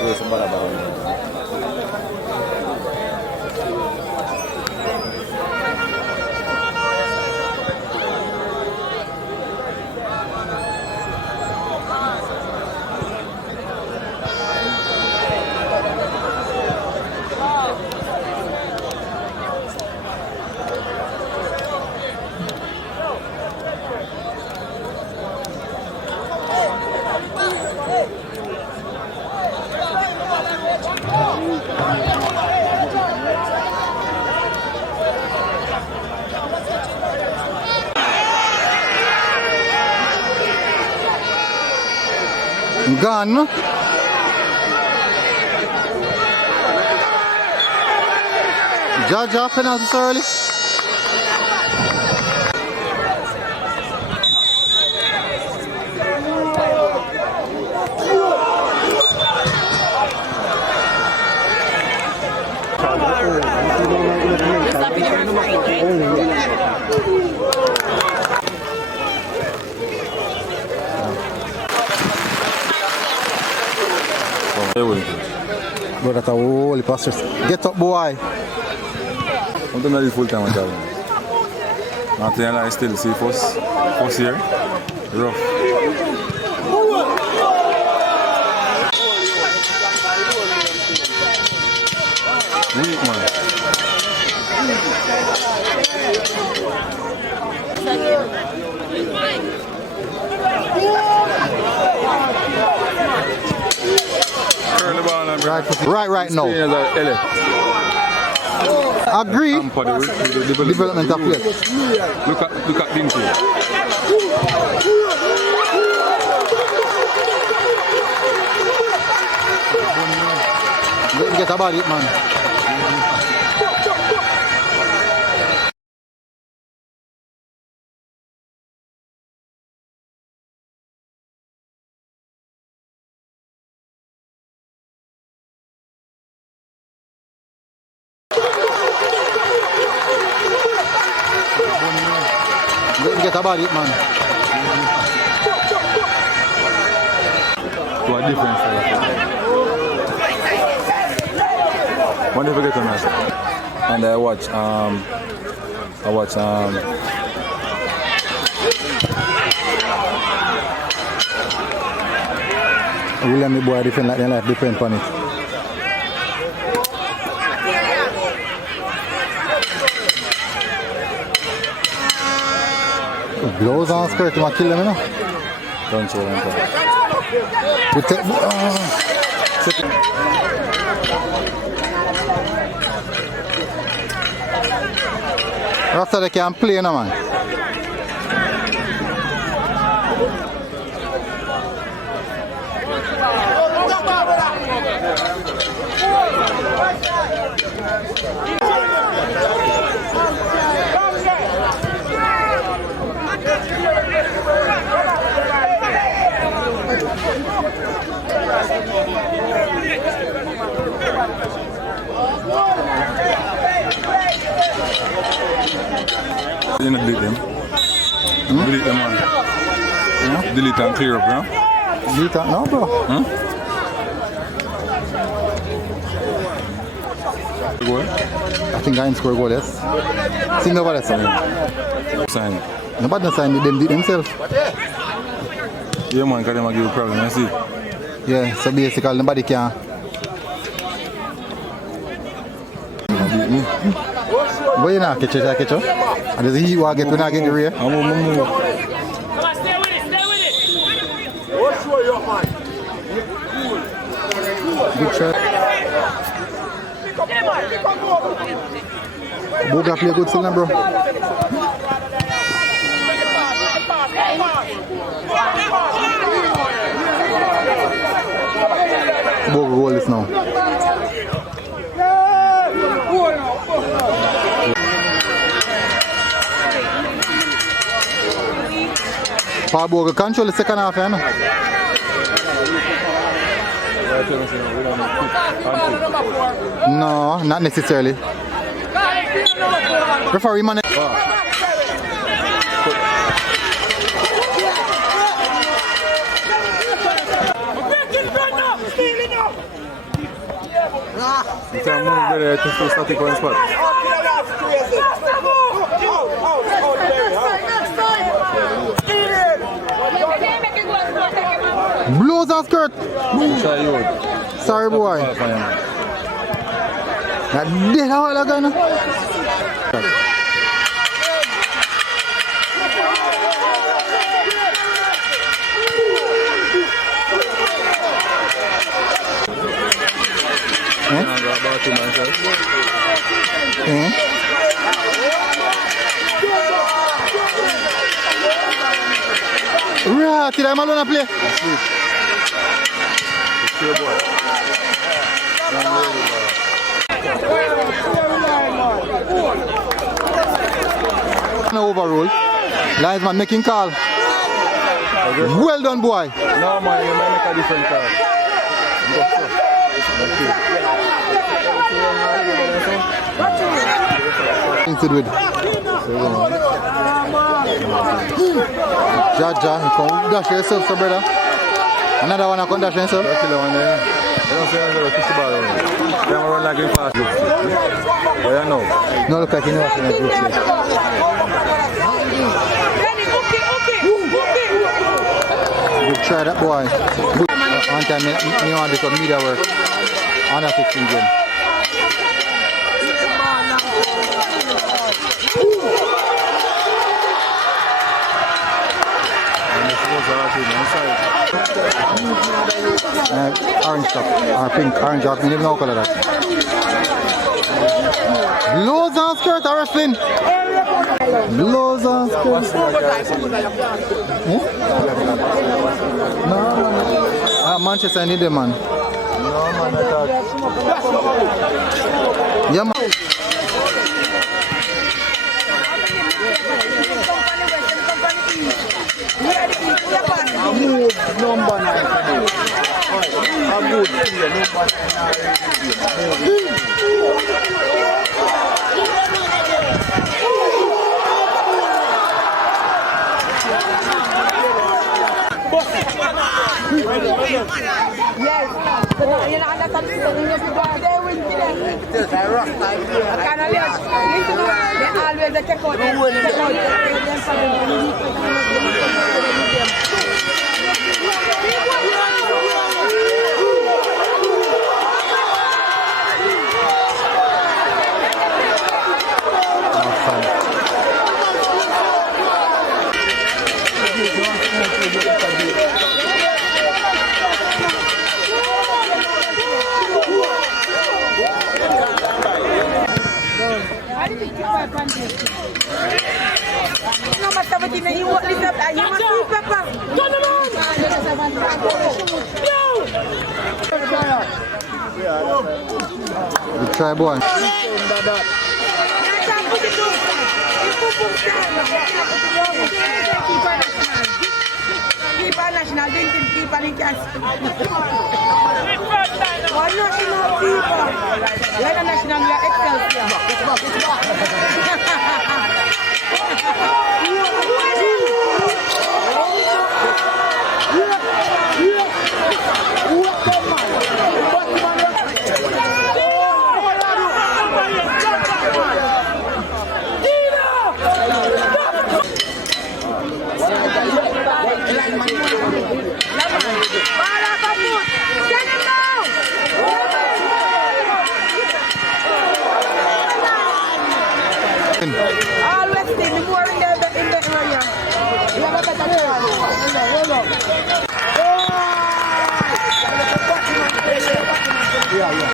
Yes, bad. Gone. Judge off penalty so early. But that's a holy pastor. Get up, boy. I'm doing the full time at that. Nothing I still see first year. Rough. Weak, man. Right now. Agree. Development of play. Look at Dinky. Don't get about it, man. Don't get about it, man. What difference? When did we get on that? And I watch William the boy defend like their life depend on it. Blows on skirt to kill them, you know? Don't show them. We take after they can play, no man. You not delete them. Delete them, man. Yeah? Delete and clear up, bro. Delete that now, bro. Huh? Goal? I think I can score a goal, yes. See nobody sign. Sign. Nobody sign them themselves. Yeah, man, because they give you a problem, you see? Yeah, so basically nobody can. But you not catch it, catch it. And there's a heat wall get when I get the rear. I'm Come on, stay with it, What's your mind? Good shot. Bogle play good still, bro. Bogle goal is now. Paul Bogle control the second half, you know? No, not necessarily. Referee man. You can move better, I can still static on the spot. Blows and skirt. Try you. Sorry boy. That dead a while ago now. Right, did I alone play? Overrule. Linesman making call. Well done, boy. No, man, you might make a different call. Things to do with. Jaja, you come dash yourself, so brother. Another one I can dash yourself. That's the one there. You don't say anything, push the ball around. Then we run like him fast. But you know. No, look like you know what's in the group here. Good try that boy. Good. One time, me want this on media work. Under 16 game. Orange top, or pink, orange top, you never know color that. Blows and skirt are wrestling. Blows and skirt. No. Manchester need them, man. No, man, attack. Yeah, man. Move number 9. A good player, number Number 17, you want this up and you must do pepper. Turn around! Good try, boy. Keep our national, didn't keep our cast. One national people. Like a national, we are Excelsior. Always stay more in the area. You have a better